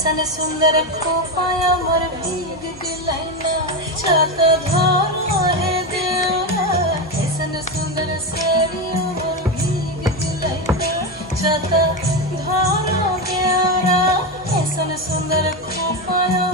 ऐसन सुंदर खोपाया मोर भीग गलैना छत धरो है देवरा ऐसन सुंदर साड़िया मोर भीग गलैना छत धरो देवरा ऐसन सुंदर खोपाया